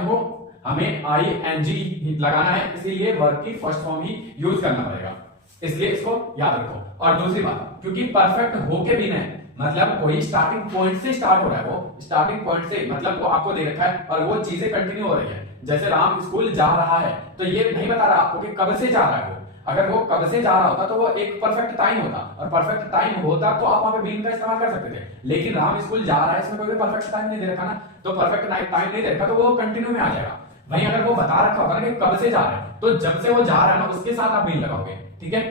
हमें आईएनजी लगाना है, इसीलिए वर्ब की फर्स्ट फॉर्म ही यूज करना पड़ेगा, इसलिए इसको याद रखो। और दूसरी बात, क्योंकि परफेक्ट होके भी नहीं, मतलब कोई स्टार्टिंग पॉइंट से स्टार्ट हो रहा है, वो स्टार्टिंग पॉइंट से मतलब वो आपको दे रखा है और वो चीजें कंटिन्यू हो रही है, जैसे राम स्कूल जा रहा है, तो ये नहीं बता रहा आपको कि कब से जा रहा है वो, अगर वो कब से जा रहा होता तो वो एक परफेक्ट टाइम होता, और परफेक्ट टाइम होता तो आप वहां पे बीन का इस्तेमाल कर सकते थे, लेकिन राम स्कूल जा रहा है, इसमें कोई परफेक्ट टाइम नहीं दे रखा ना, तो परफेक्ट टाइम नहीं दे रखा, तो वो कंटिन्यू में आ जाएगा। वहीं अगर वो बता रखा होता ना कि कब से जा रहा है, तो जब से वो जा रहा है ना उसके साथ आप बीन लगाओगे। ठीक है,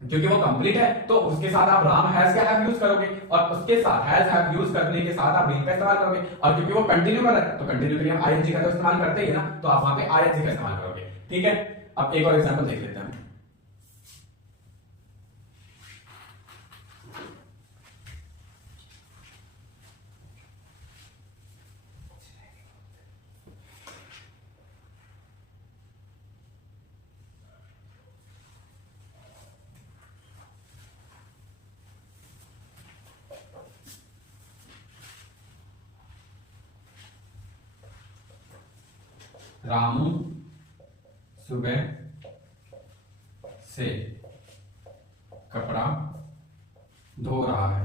क्योंकि वो कंप्लीट है, तो उसके साथ आप राम हैज का हैव यूज करोगे, और उसके साथ हैज हैव यूज करने के साथ आप बीन का इस्तेमाल करोगे, और क्योंकि वो कंटिन्यू कर रहा है तो कंटिन्यू के लिए हम आईएनजी का तो इस्तेमाल करते ही ना, तो आप वहां पे आईएनजी का इस्तेमाल करोगे। ठीक है, अब एक और एग्जांपल देख लेते हैं। रामू सुबह से कपड़ा धो रहा है,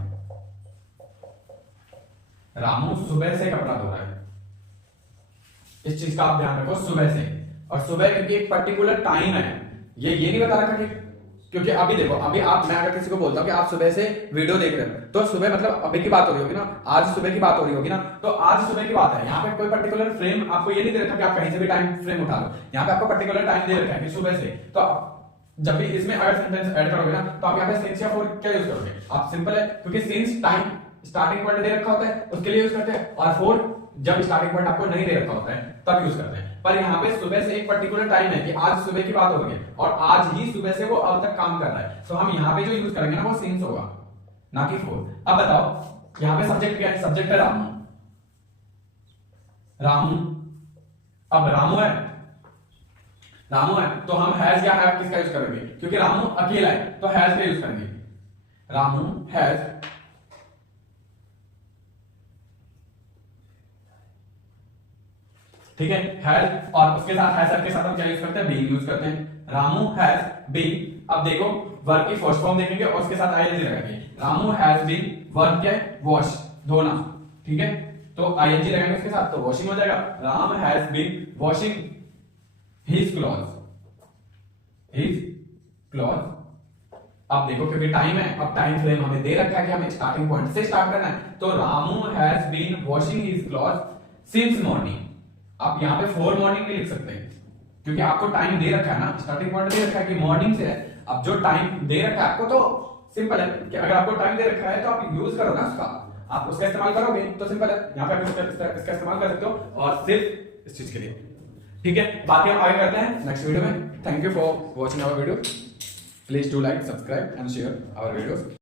रामू सुबह से कपड़ा धो रहा है, इस चीज का आप ध्यान रखो, सुबह से, और सुबह क्योंकि एक पर्टिकुलर टाइम है, ये नहीं बता रखा कि, क्योंकि अभी देखो, अभी मैं अगर किसी को बोलता हूँ कि आप सुबह से वीडियो देख रहे हो, तो सुबह मतलब अभी की बात हो रही होगी ना, आज सुबह की बात हो रही होगी ना, तो आज सुबह की बात है, यहाँ पे कोई पर्टिकुलर फ्रेम आपको ये नहीं दे रखा कि आप कहीं से भी टाइम फ्रेम उठा लो, यहाँ पे आपको पर्टिकुलर टाइम दे रखा है कि सुबह से, तो जब भी इसमें अगर सेंटेंस ऐड करोगे ना, तो आप यहाँ पे सिंस या फॉर क्या यूज करोगे, आप सिंपल है, क्योंकि सिंस टाइम स्टार्टिंग पॉइंट दे रखा होता है उसके लिए यूज करते हैं, और फॉर जब स्टार्टिंग पॉइंट आपको नहीं दे रखा होता है तब यूज करते हैं। पर यहाँ पे सुबह से एक पर्टिकुलर टाइम है कि आज सुबह की बात हो रही है, और आज ही सुबह से वो अब तक काम कर रहा है, तो हम यहाँ पे जो यूज करेंगे ना वो सिंस होगा, ना कि फॉर। अब बताओ यहाँ पे सब्जेक्ट क्या है, सब्जेक्ट है रामू, रामू, अब रामू है तो हम हैज या हैव किसका यूज करेंगे, क्योंकि रामू अकेला है तो हैज का यूज करेंगे, रामू हैज, ठीक है, हैज, और उसके साथ हैज के साथ हम क्या यूज करते हैं, बीइंग यूज करते हैं, रामू हैज बीन। अब देखो वर्ब की फर्स्ट फॉर्म देखेंगे और उसके साथ आईएनजी लगाएंगे, रामू हैज बीन, वर्ब क्या है, वॉश, धोना, ठीक है, तो आईएनजी लगाएंगे उसके साथ तो वॉशिंग हो जाएगा, Ram has been washing his clothes, his clothes. अब देखो क्योंकि टाइम है, अब टाइम फ्रेम हमें दे रखा है कि हमें स्टार्टिंग पॉइंट से स्टार्ट करना है, तो Ramu has been washing his clothes since morning. आप यहाँ पे फॉर मॉर्निंग नहीं लिख सकते क्योंकि आपको टाइम दे रखा है ना, स्टार्टिंग पॉइंट दे रखा है कि मॉर्निंग से है, अब जो टाइम दे रखा है आपको तो सिंपल है कि अगर आपको टाइम दे रखा है तो आप यूज करो ना उसका, आप उसका इस्तेमाल करोगे तो सिंपल है, यहाँ पे आप इसका इस्तेमाल कर सकते हो और सिर्फ इस चीज के लिए। ठीक है, बाकी हम आगे करते हैं नेक्स्ट वीडियो में। Thank you for watching our video. Please do like, subscribe and share our videos.